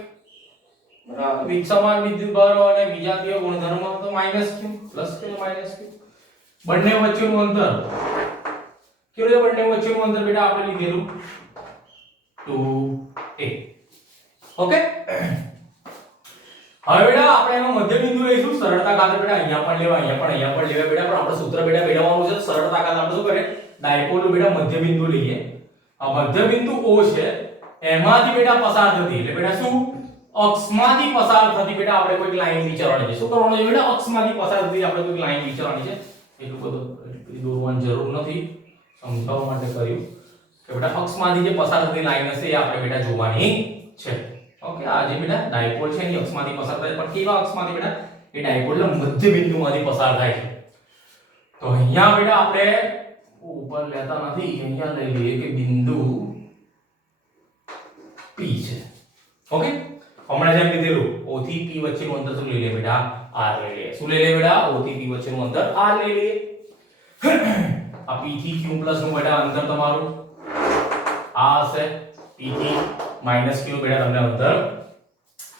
બરાબર સમાન વિદ્યુત ભાર અને વિજાતીય ગુણધર્મ તો minus q plus q minus q બંને વચ્ચેનું અંતર કેવું છે બંને વચ્ચેનું અંતર બેટા આપણે લીધેલું 2a ઓકે. હવે બેટા આપણે એનો મધ્ય બિંદુ લઈશું સરળતા ખાતર બેટા અહીંયા પણ લેવા અહીંયા પણ લેવા બેટા પણ આપણે સૂત્ર બેટા મેળવવાનું છે સરળતા ખાતર આપણે શું કરીએ ડાયપોલનું બેટા મધ્ય બિંદુ લઈએ. આ મધ્ય બિંદુ O છે એમાંથી બેટા પસાર થતી એટલે બેટા શું અક્ષમાંથી પસાર થતી બેટા આપણે કોઈક લાઈન વિચારવાની છે. શું કરવાનું છે બેટા અક્ષમાંથી પસાર થતી આપણે કોઈક લાઈન વિચારવાની છે. એટલું બધું દોરવાની જરૂર નથી સમજાવવા માટે કર્યું કે બેટા અક્ષમાંથી જે પસાર થતી લાઈન હશે એ આપણે બેટા જોવાની છે. ઓકે આ જે બેટા ડાયપોલ છે એની અક્ષમાંથી પસાર થાય પણ કેવા અક્ષમાંથી બેટા એ ડાયપોલના મધ્ય બિંદુમાંથી પસાર થાય છે. તો અહીંયા બેટા આપણે ઉપર લેતા નથી અહીંયા લઈ લઈએ કે બિંદુ P છે ઓકે. હમણાં જેમ કીધેલું O થી P વચ્ચેનું અંતર શું લઈ લે બેટા r લઈ લે. શું લઈ લે બેટા O થી P વચ્ચેનું અંતર r લઈ લે. આ P થી Q પ્લસ નું બેટા અંતર તમારું આ હશે P થી માઈનસ Q બેટા તમને અંતર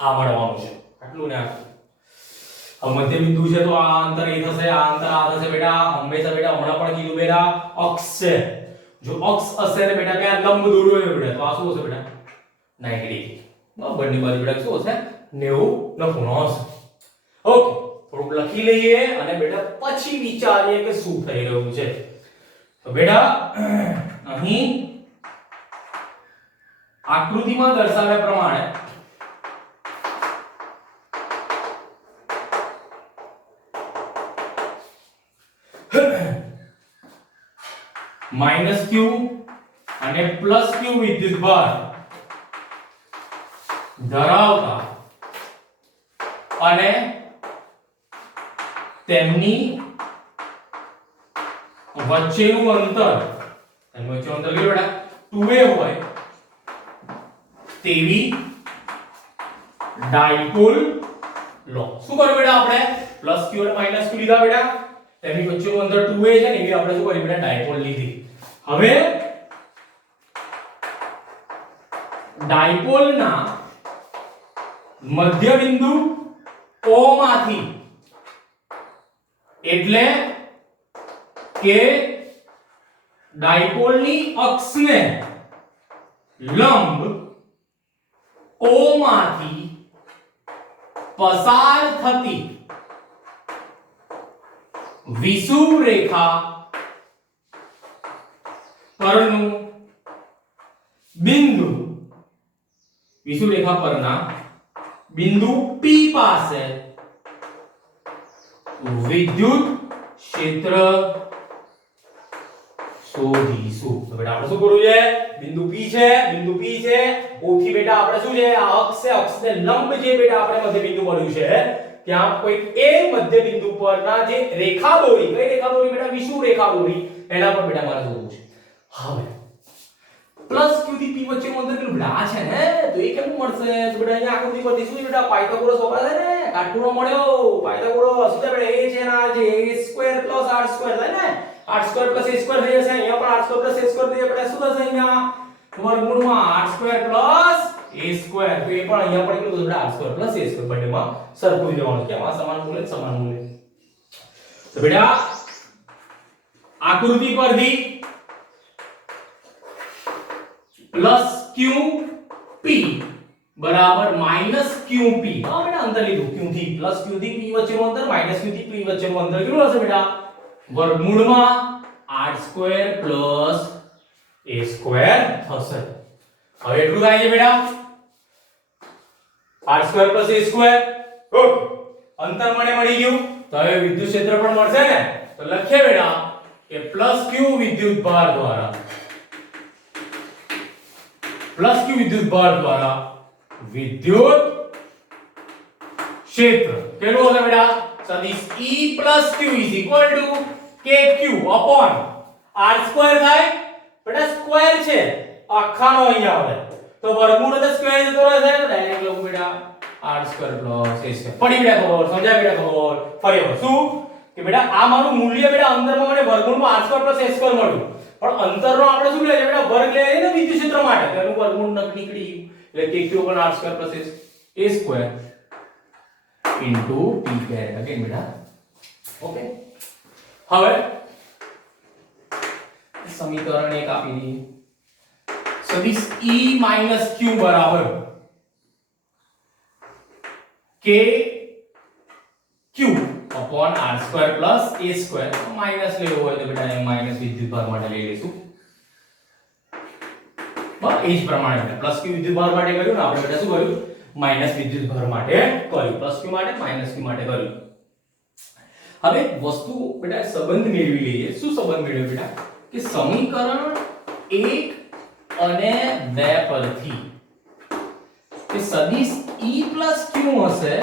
આ મળવાનું છે આટલું ને આટલું. હવે મધ્ય બિંદુ છે તો આ અંતર એ થશે આ અંતર આ થશે બેટા હંમેશા બેટા હમણાં પણ કીધું બેટા અક્ષ છે જો અક્ષ હશે ને બેટા ત્યાં લંબ દોર્યો છે બેટા તો આ શું હશે બેટા 90 ડિગ્રી બંને બાજુ બેટા શું હશે 90 નો ખૂણો હશે. ઓકે થોડુંક લખી લઈએ અને બેટા પછી વિચારીએ કે શું થઈ રહ્યું છે. તો બેટા અહીં આકૃતિમાં દર્શાવ્યા પ્રમાણે માઈનસ q અને પ્લસ q વિદ્યુત ભાર ધરાવતા અને તેમની વચ્ચેનું અંતર કેટલું બેટા 2a હોય તેવી ડાયપોલ લો. શું કર્યું બેટા આપણે પ્લસ q અને માઈનસ q લીધા બેટા તેમની વચ્ચેનું અંતર 2a છે ને એવી આપણે શું કરી બેટા ડાયપોલ લીધી. હવે ડાયપોલના મધ્ય બિંદુ O માંથી એટલે કે ડાયપોલની અક્ષને લંબ O માંથી પસાર થતી વિષુવ રેખા પરનું બિંદુ વિષુવ રેખા પરના બિંદુ P પાસે વિદ્યુત ક્ષેત્ર શોધીશું. તો બેટા આપણે શું કરવું છે બિંદુ P છે O થી બેટા આપણે શું છે આ અક્ષ છે અક્ષને લંબ જે બેટા આપણે મધ્ય બિંદુ મળ્યું છે ત્યાં કોઈ એ મધ્ય બિંદુ પરના જે રેખા દોરી કઈ રેખા દોરી બેટા વિષુવ રેખા દોરી એના પર બેટા મારે શોધવું છે. હવે પ્લસ q થી p વચ્ચેનું અંતર કેટલું બેટા આ છે ને તો એ કેમ મળશે તો બેટા અહીંયા આકૃતિ પરથી શું બેટા પાયથાગોરસ વપરાય છે ને કાટખૂણો મળ્યો પાયથાગોરસ શું છે બેટા a છે ને r છે a² + r² થાય ને r² + a² થઈ જશે અહીંયા પણ r² + a² થઈ બેટા શું થશે અહીંયા વર્ગમૂળમાં r² + a² તો એ પણ અહીંયા પણ કેટલું થશે બેટા r² + a² બંનેમાં સરખું જ રહેવાનું કે આમાં સમાન મૂલ્ય તો બેટા આકૃતિ પરથી પ્લસ qp બરાબર માઈનસ qp હા બેટા અંતર લીધું q થી પ્લસ q થી p વચ્ચેનું અંતર માઈનસ q થી p વચ્ચેનું અંતર કેટલું હશે બેટા વર્ગમૂળમાં r² પ્લસ a² થશે હવે એટલું થાય છે બેટા r² પ્લસ a² ઓકે અંતર મળી ગયું તો હવે વિદ્યુત ક્ષેત્ર પણ મળશે ને તો લખીએ બેટા કે પ્લસ q વિદ્યુત ભાર દ્વારા વિદ્યુત ક્ષેત્ર કેટલું હશે બેટા સદિશ E plus Q is equal to KQ upon R² થાય બેટા સ્ક્વેર છે આખાનો અહીંયા આવે તો વર્ગમૂળ એટલે સ્ક્વેર જતો રહેશે તો ડાયરેક્ટ લખું બેટા R² plus A². પડી બેટા ખબર સમજાય બેટા ખબર ફરી વખત શું કે બેટા આ મારું મૂલ્ય બેટા અંતરમાં મને વર્ગમૂળમાં R² plus A² મળ્યું પણ અંતરનો આપણે શું લે છે બેટા વર્ગ લે છે ને વિદ્યુત ક્ષેત્ર માટે તો એનું વર્ગમૂળ નીકળી ગયું એટલે KQ ઉપર R² plus A² into P carrot again બેટા ઓકે હવે સમીકરણ 1 આપી દઈએ સદિશ E minus Q બરાબર KQ upon R² plus A² minus લેવો હોય તો બેટા અહીં માઈનસ વિદ્યુત ભાર માટે લઈ લઈશું બસ એ જ પ્રમાણે પ્લસ q વિદ્યુત ભાર માટે કર્યું ને આપણે બેટા શું કર્યું માઈનસ વિદ્યુત ભાર માટે કર્યું પ્લસ q માટે માઈનસ q માટે કર્યું હવે વસ્તુ બેટા સંબંધ મેળવી લઈએ શું સંબંધ મેળવ્યો બેટા કે સમીકરણ 1 અને 2 પરથી કે સદિશ E plus Q હશે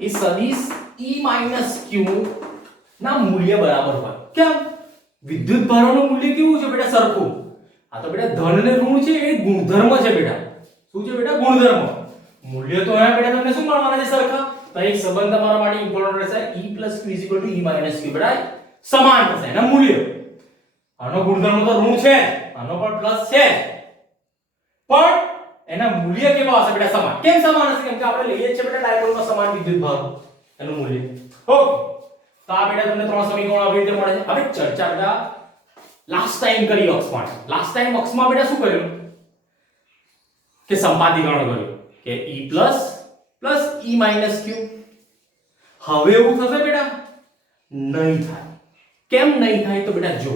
એ સદિશ E minus Q ના મૂલ્ય બરાબર હોય કેમ વિદ્યુત ભારોનું મૂલ્ય કેવું છે બેટા સરખું આ તો બેટા ધન અને ઋણ છે એ ગુણધર્મ છે બેટા શું છે બેટા ગુણધર્મ મૂલ્ય તો અહીંયા બેટા તમને શું મળવાના છે સરખા તો એક સંબંધ તમારા માટે ઇમ્પોર્ટન્ટ રહેશે E plus Q is equal to E minus Q બેટા સમાન થશે એના મૂલ્ય આનો ગુણધર્મ તો ઋણ છે આનો પણ પ્લસ છે પણ એના મૂલ્ય કેવા હશે બેટા સમાન કેમ સમાન હશે કેમ કે આપણે લઈએ છીએ બેટા ડાયપોલમાં સમાન વિદ્યુત ભાર એનું મૂલ્ય ઓકે તો આ બેટા તમને ત્રણ સમીકરણો આવી રીતે મળે છે હવે ચર્ચા બેટા લાસ્ટ ટાઈમ કરી અક્ષ માટે લાસ્ટ ટાઈમ અક્ષમાં બેટા શું કર્યું કે સંપાતીકરણ કર્યું કે E plus E minus Q હવે એવું થશે બેટા નહીં થાય કેમ નહીં થાય તો બેટા જો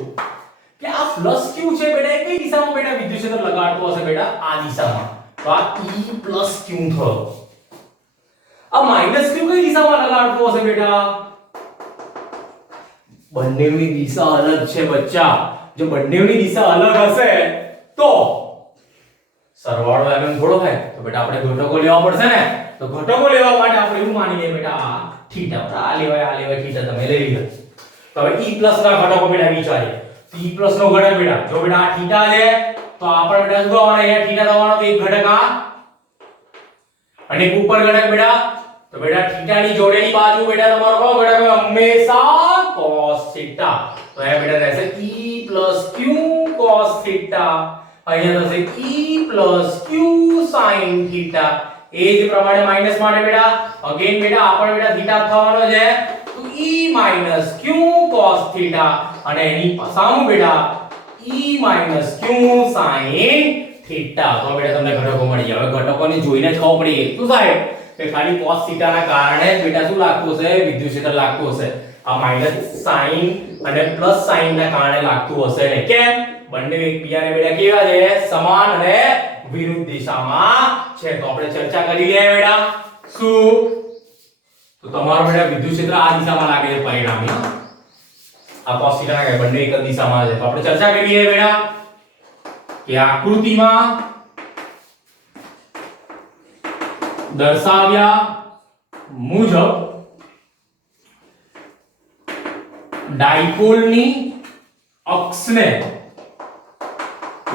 કે આ પ્લસ Q છે બેટા એ કઈ દિશામાં બેટા વિદ્યુત ક્ષેત્ર લગાડતો હશે બેટા આ દિશામાં તો આ E plus Q થયો આ માઈનસ Q કઈ દિશામાં લગાડતો હશે બેટા બંનેની દિશા અલગ છે બચ્ચા જો બંનેની દિશા અલગ હશે તો સરવાળો એમ થોડો થાય તો બેટા આપણે ઘટકો લેવા પડશે ને તો ઘટકો લેવા માટે આપણે એવું માની લઈએ બેટા આ થીટા આ લેવાય થીટા તમે લઈ લો તો હવે E plus ના ઘટકો બેટા વિચારીએ E plus નો ઘટક બેટા જો બેટા આ થીટા છે તો આપણે બેટા શું આવવાનો અહીંયા થીટા થવાનો તો એક ઘટક આ અને એક ઉપર ઘટક બેટા તો બેટા થીટાની જોડેની બાજુ બેટા તમારો કયો ઘટક હોય હંમેશા cos થીટા તો અહીંયા બેટા રહેશે E plus Q cos theta અહીંયા થશે E plus Q sin theta એ જ પ્રમાણે માઈનસ માટે બેટા અગેન બેટા આપણે બેટા થીટા થવાનો છે તો E minus Q cos theta અને એની સામું બેટા E minus Q sin theta તો બેટા તમને ઘટકો મળી જાય હવે ઘટકોને જોઈને જ ખબર પડી શું સાહેબ કે ખાલી cos થીટા ના કારણે બેટા શું લાગતું હશે વિદ્યુત ક્ષેત્ર લાગતું હશે આ માઈનસ sin અને પ્લસ sin ના કારણે લાગતું હશે ને કેમ બંને એકબીજાને બેટા કેવા છે સમાન અને વિરુદ્ધ દિશામાં છે તો આપણે ચર્ચા કરી લઈએ બેટા શું તો તમારો બેટા વિદ્યુત ક્ષેત્ર આ દિશામાં લાગે છે પરિણામી આ cos થીટા ના બંને એક જ દિશામાં છે તો આપણે ચર્ચા કરી લઈએ બેટા કે આકૃતિમાં દર્શાવ્યા મુજબ ડાયપોલની અક્ષને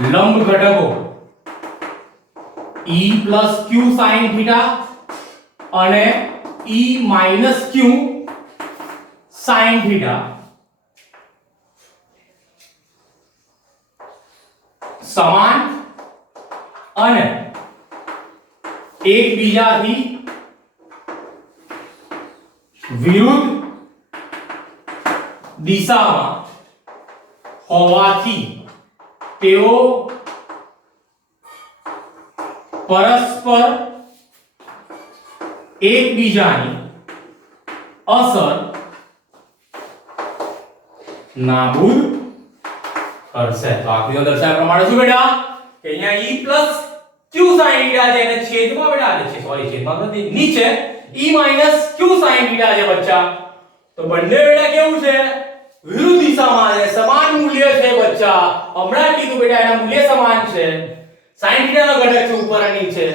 લંબ ઘટકો E plus Q sin theta અને E minus Q sin theta સમાન અને એકબીજાથી વિરુદ્ધ દિશામાં હોવાથી તેઓ પરસ્પર એકબીજાની અસર નાબૂદ કરશે. તો આકૃતિમાં દર્શાવ્યા પ્રમાણે શું બેટા કે અહીંયા E plus Q sin theta છે અને છેદમાં બેટા આ છે સોરી છેદમાં નથી નીચે E minus Q sin theta છે બચ્ચા. તો બંને બેટા કેવું છે વિરુદ્ધ દિશામાં છે સમાન મૂલ્ય છે બચ્ચા. હમણાં કીધું બેટા એના મૂલ્ય સમાન છે. sin theta નો ઘટક છે ઉપર અને નીચે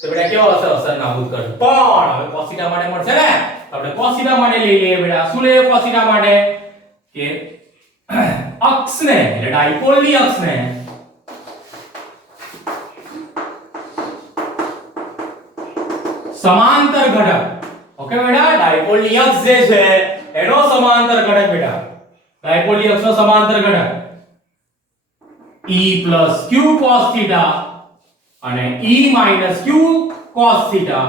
તો બેટા કેવો હશે અસર નાબૂદ કરશે. પણ હવે cos theta માટે મળશે ને આપણે cos theta માટે લઈ લઈએ બેટા. શું લઈએ cos theta માટે કે અક્ષને એટલે ડાયપોલની અક્ષને સમાંતર ઘટક. ઓકે બેટા ડાયપોલની અક્ષ જે છે એનો સમાંતર ઘટક બેટા. ડાયપોલની અક્ષનો સમાંતર ઘટક E plus Q cos theta અને E minus Q cos theta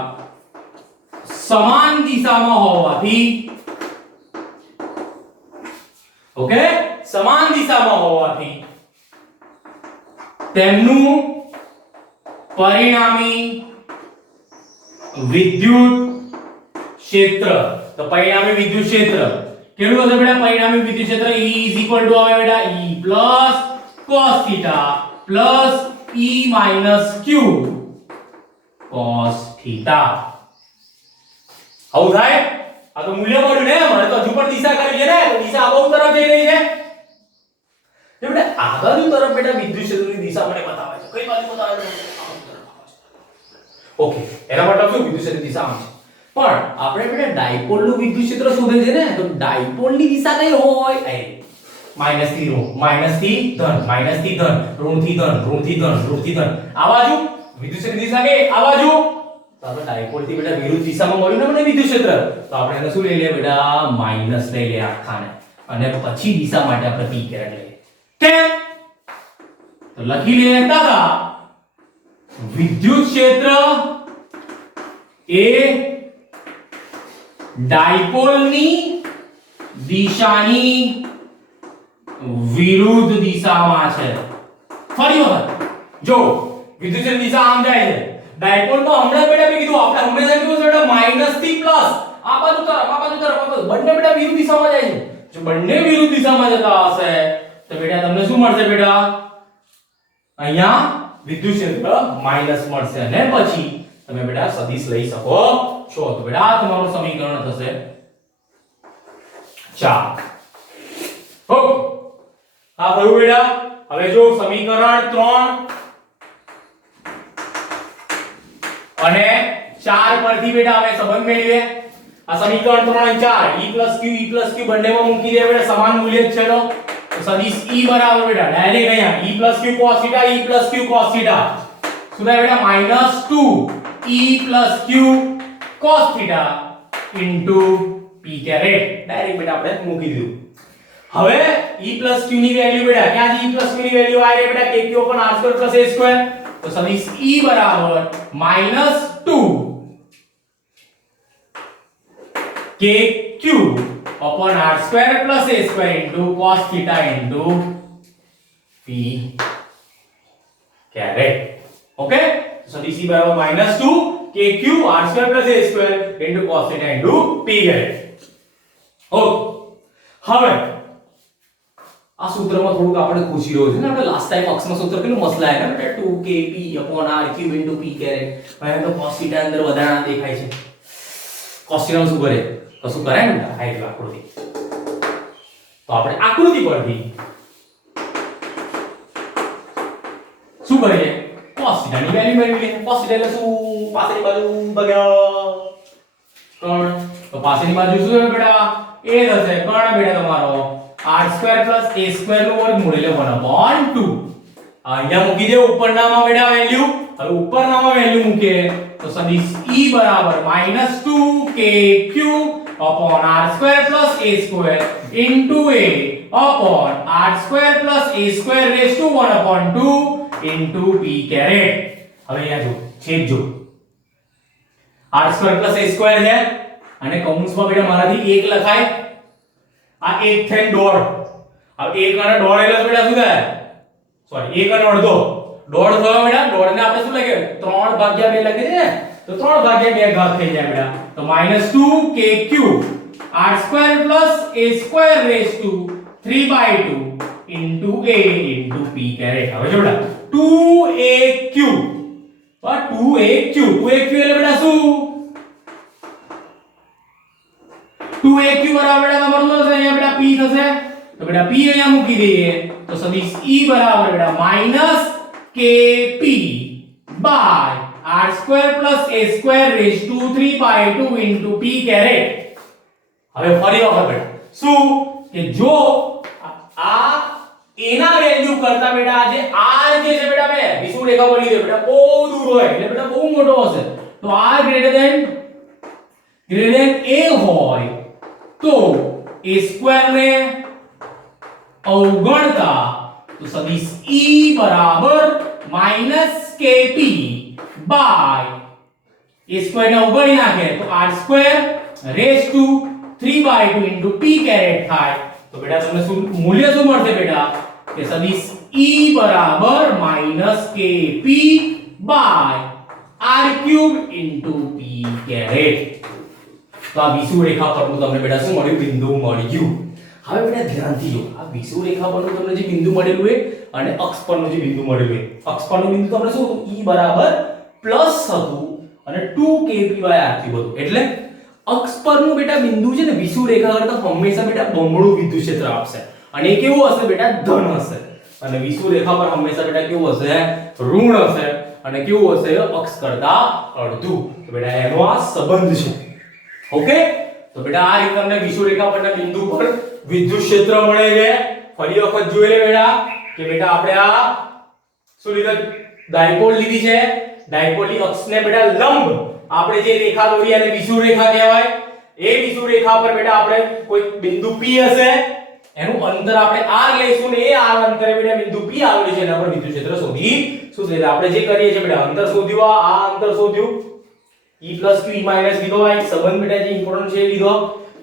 સમાન દિશામાં હોવાથી ઓકે સમાન દિશામાં હોવાથી તેમનું પરિણામી વિદ્યુત ક્ષેત્ર. તો પરિણામી વિદ્યુત ક્ષેત્ર કેટલું હશે બેટા? પરિણામી વિદ્યુત ક્ષેત્ર E is equal to આવે બેટા E plus cos theta plus E minus Q cos theta. આવું થાય? આ તો મૂલ્ય મળ્યું ને મારે તો હજુ પણ દિશા કરવી છે ને તો દિશા આ બાજુ તરફ જઈ રહી છે. જે બેટા આ બાજુ તરફ બેટા વિદ્યુત ક્ષેત્રની દિશા મને બતાવે છે. કઈ બાજુ બતાવે છે? ઓકે એના મતલબ શું વિદ્યુત ક્ષેત્રની દિશા આમ છે. પણ આપણે બેટા ડાયપોલનું વિદ્યુત ક્ષેત્ર શોધે છે ને તો ડાયપોલની દિશા કઈ હોય? માઈનસ થી ઋણ માઈનસ થી ધન માઈનસ થી ધન ઋણ થી ધન ઋણ થી ધન ઋણ થી ધન આ બાજુ વિદ્યુત ક્ષેત્રની દિશા કઈ આ બાજુ. તો આપણે ડાયપોલ થી બેટા વિરુદ્ધ દિશામાં મળ્યું ને મને વિદ્યુત ક્ષેત્ર તો આપણે એને શું લઈ લઈએ બેટા માઈનસ લઈ લઈએ આખાને અને પછી દિશા માટે આપણે p કેરેટ લઈએ. કેમ? તો લખી લઈએ તથા વિદ્યુત ક્ષેત્ર એ ડાયપોલની દિશાની વિરુદ્ધ દિશામાં છે. ફરી વખત જો વિદ્યુત ક્ષેત્રની દિશા આમ જાય છે ડાયપોલમાં હમણાં બેટા મેં કીધું આપણે હંમેશા કીધું છે બેટા માઈનસ થી પ્લસ આ બાજુ તરફ આ બાજુ તરફ બંને બેટા વિરુદ્ધ દિશામાં જાય છે. જો બંને વિરુદ્ધ દિશામાં જતા હશે તો બેટા તમને શું મળશે બેટા? અહીંયા વિદ્યુત ક્ષેત્ર માઈનસ મળશે અને પછી તમે બેટા સદિશ લઈ શકો છો. તો બેટા આ તમારું સમીકરણ થશે 4. ઓકે આ થયું બેટા. હવે જો સમીકરણ 3 અને 4 પરથી બેટા હવે સંબંધ મેળવીએ. આ સમીકરણ 3 અને 4 E plus Q બંનેમાં મૂકી દે બેટા સમાન મૂલ્ય જ છે. તો સદિશ E બરાબર બેટા ડાયરેક્ટ અહીંયા E plus Q cos theta E plus Q cos theta શું થાય બેટા -2 E plus Q cos theta into p caret direct બેટા આપણે મૂકી દીધું. હવે E plus Q ની વેલ્યુ બેટા ક્યાંથી E plus Q ની વેલ્યુ આવી બેટા KQ upon r2 plus a2 તો સદિશ E બરાબર -2 KQ upon r2 plus a2 into cos theta into p caret. Okay सदिश E बराबर -2 KQ r2 plus a2 into cos theta into p caret. Okay હવે આ સૂત્રમાં થોડુંક આપણે પૂછી રહ્યો છે ને આપણે લાસ્ટ ટાઈમ અક્ષમાં સૂત્ર કેટલું મસ્ત લાગ્યા ને 2kp upon rq into p caret. હવે તો cos theta અંદર વધારાના દેખાય છે. cos theta શું કરે? કશું કરાય ને આ એક આકૃતિ. તો આપણે આકૃતિ પરથી શું કરીએ? cos theta ની વેલ્યુ મેળવી લઈએ. cos theta એટલે શું? પાછળની બાજુ ભાગ્યા કર્ણ. તો પાછળની બાજુ શું છે બેટા? એ થશે કર્ણ બેટા તમારો r2 + a2 નું વર્ગમૂળ એટલે 1/2 અહીંયા મૂકી દે ઉપરનામાં બેટા વેલ્યુ. હવે ઉપરનામાં વેલ્યુ મૂકીએ તો સદિશ E બરાબર -2kq upon r square plus a square into a upon r square plus a square raised to 1 upon 2 into p caret. હવે અહીંયા જો છેદ જો r square plus a square છે અને કૌંસમાં બેટા મારાથી 1 લખાય. આ 1 થઈને દોઢ. હવે 1 અને દોઢ એટલે બેટા શું થાય? સોરી 1 અને અડધો દોઢ થયો બેટા. દોઢ ને આપણે શું લખીએ 3/2 લખીએ ને તો 3/2 ઘાત થઈ જાય બેટા. તો -2kq r square plus a square raised to 3/2 into a into p caret. હવે જો બેટા 2aq 2aq એટલે બેટા શું 2aq બરાબર બેટા તમારું થશે અહીંયા બેટા p થશે. તો બેટા p અહીંયા મૂકી દઈએ તો સદિશ E બરાબર બેટા -kp by r square plus a square raised to 3/2 into p caret. હવે ફરી વખત બેટા શું કે જો આ એના વેલ્યુ કરતા બેટા આ જે r જે છે બેટા મેં વિષુવૃત રેખા પર લીધો બેટા બહુ દૂર હોય એટલે બેટા બહુ મોટો હશે તો r ગ્રેટર ધેન a હોય તો a square ને અવગણતા તો સદિશ E બરાબર -kp by a square ને અવગણી નાખે તો r square raised to 3/2 into p caret થાય. તો બેટા તમને શું મૂલ્ય શું મળશે બેટા કે સદિશ E બરાબર -kp by r cube into p caret. તો આ વિષુવૃત રેખા પરનું તમને બેટા શું મળ્યું બિંદુ મળી ગયું. હવે બેટા ધ્યાનથી જો આ વિષુવૃત રેખા પરનું તમને જે બિંદુ મળેલું છે અને અક્ષ પરનું જે બિંદુ મળેલું છે અક્ષ પરનું બિંદુ તમને શું E બરાબર પ્લસ હતું અને 2kp by r cube હતું. એટલે અક્ષ પરનું બેટા બિંદુ છે ને વિષુવૃત રેખા કરતા હંમેશા બેટા બમણું વિદ્યુત ક્ષેત્ર આપશે અને એ કેવું હશે બેટા ધન હશે અને વિષુવૃત રેખા પર હંમેશા બેટા કેવું હશે ઋણ હશે અને કેવું હશે અક્ષ કરતા અડધું. તો બેટા એનો આ સંબંધ છે. ઓકે તો બેટા આ રીતે તમને વિષુવૃત રેખા પરના બિંદુ પર વિદ્યુત ક્ષેત્ર મળે છે. ફરી વખત જોઈ લે બેટા કે બેટા આપણે આ શું લીધું ડાયપોલ લીધી છે. ડાયપોલની અક્ષને બેટા લંબ આપણે જે રેખા દોરી અને વિષુવૃત રેખા કહેવાય. એ વિષુવૃત રેખા પર બેટા આપણે કોઈ બિંદુ P હશે એનું અંતર આપણે r લઈશું ને એ r અંતરે બેટા બિંદુ P આવેલું છે એના પર વિદ્યુત ક્ષેત્ર શોધી શું છે આપણે જે કરીએ છીએ બેટા અંતર શોધ્યું આ અંતર શોધ્યું E plus Q E minus લીધો આ એક સંબંધ બેટા જે ઇમ્પોર્ટન્ટ છે એ લીધો.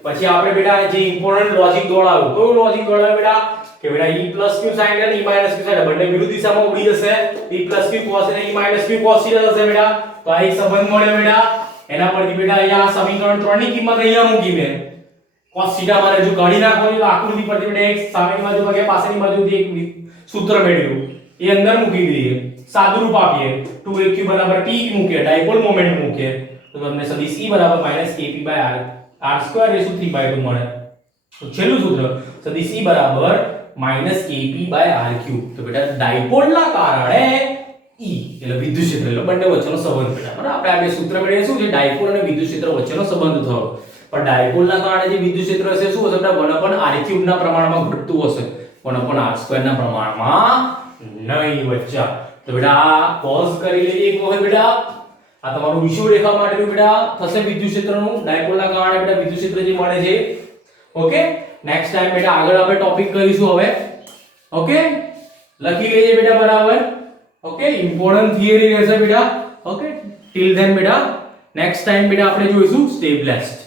પછી આપણે બેટા જે ઇમ્પોર્ટન્ટ લોજિક દોડાવ્યું કયું લોજિક દોડાવ્યું બેટા કે બેટા E plus Q sin અને E minus Q sin બંને વિરુદ્ધ દિશામાં ઉડી જશે. E plus Q cos અને E minus Q cos થશે બેટા. તો આ એક સંબંધ મળ્યો બેટા. એના પરથી બેટા અહીંયા સમીકરણ 3 ની કિંમત અહીંયા મૂકી મેં cos થીટા મારે જો કાઢી નાખવાનું તો આકૃતિ પરથી બેટા એક સામેની બાજુ ભાગ્યા પાછળની બાજુથી એક સૂત્ર મેળવ્યું એ અંદર મૂકી દઈએ સાદુરૂપ આપીએ 2aq બરાબર p મૂકીએ ડાયપોલ મોમેન્ટ મૂકીએ તો તમને સદિશ E બરાબર -kp by r square raised to 3/2 મળે. તો છેલ્લું સૂત્ર સદિશ E બરાબર -kp by r cube. તો બેટા ડાયપોલના કારણે E એટલે વિદ્યુત ક્ષેત્ર એટલે બંને વચ્ચેનો સંબંધ બેટા બરાબર આપણે આ બે સૂત્ર મેળવીએ શું છે ડાયપોલ અને વિદ્યુત ક્ષેત્ર વચ્ચેનો સંબંધ થયો. પણ ડાયપોલના કારણે જે વિદ્યુત ક્ષેત્ર હશે શું હશે બેટા 1/r cube ના પ્રમાણમાં ઘટતું હશે 1/r² ના પ્રમાણમાં નહીં બચ્ચા. તો બેટા આ પોઝ કરી લઈએ એક વખત બેટા. આ તમારું વિષુવૃત રેખા માટેનું બેટા થશે વિદ્યુત ક્ષેત્રનું ડાયપોલના કારણે બેટા વિદ્યુત ક્ષેત્ર જે મળે છે. ઓકે નેક્સ્ટ ટાઈમ બેટા આગળ આપણે ટોપિક કરીશું હવે. ઓકે લખી લેજે બેટા બરાબર. ઓકે ઇમ્પોર્ટન્ટ થિયરી રહેશે બેટા. ઓકે ટિલ ધેન બેટા નેક્સ્ટ ટાઈમ બેટા આપણે જોઈશું સ્ટે બ્લેસ્ડ.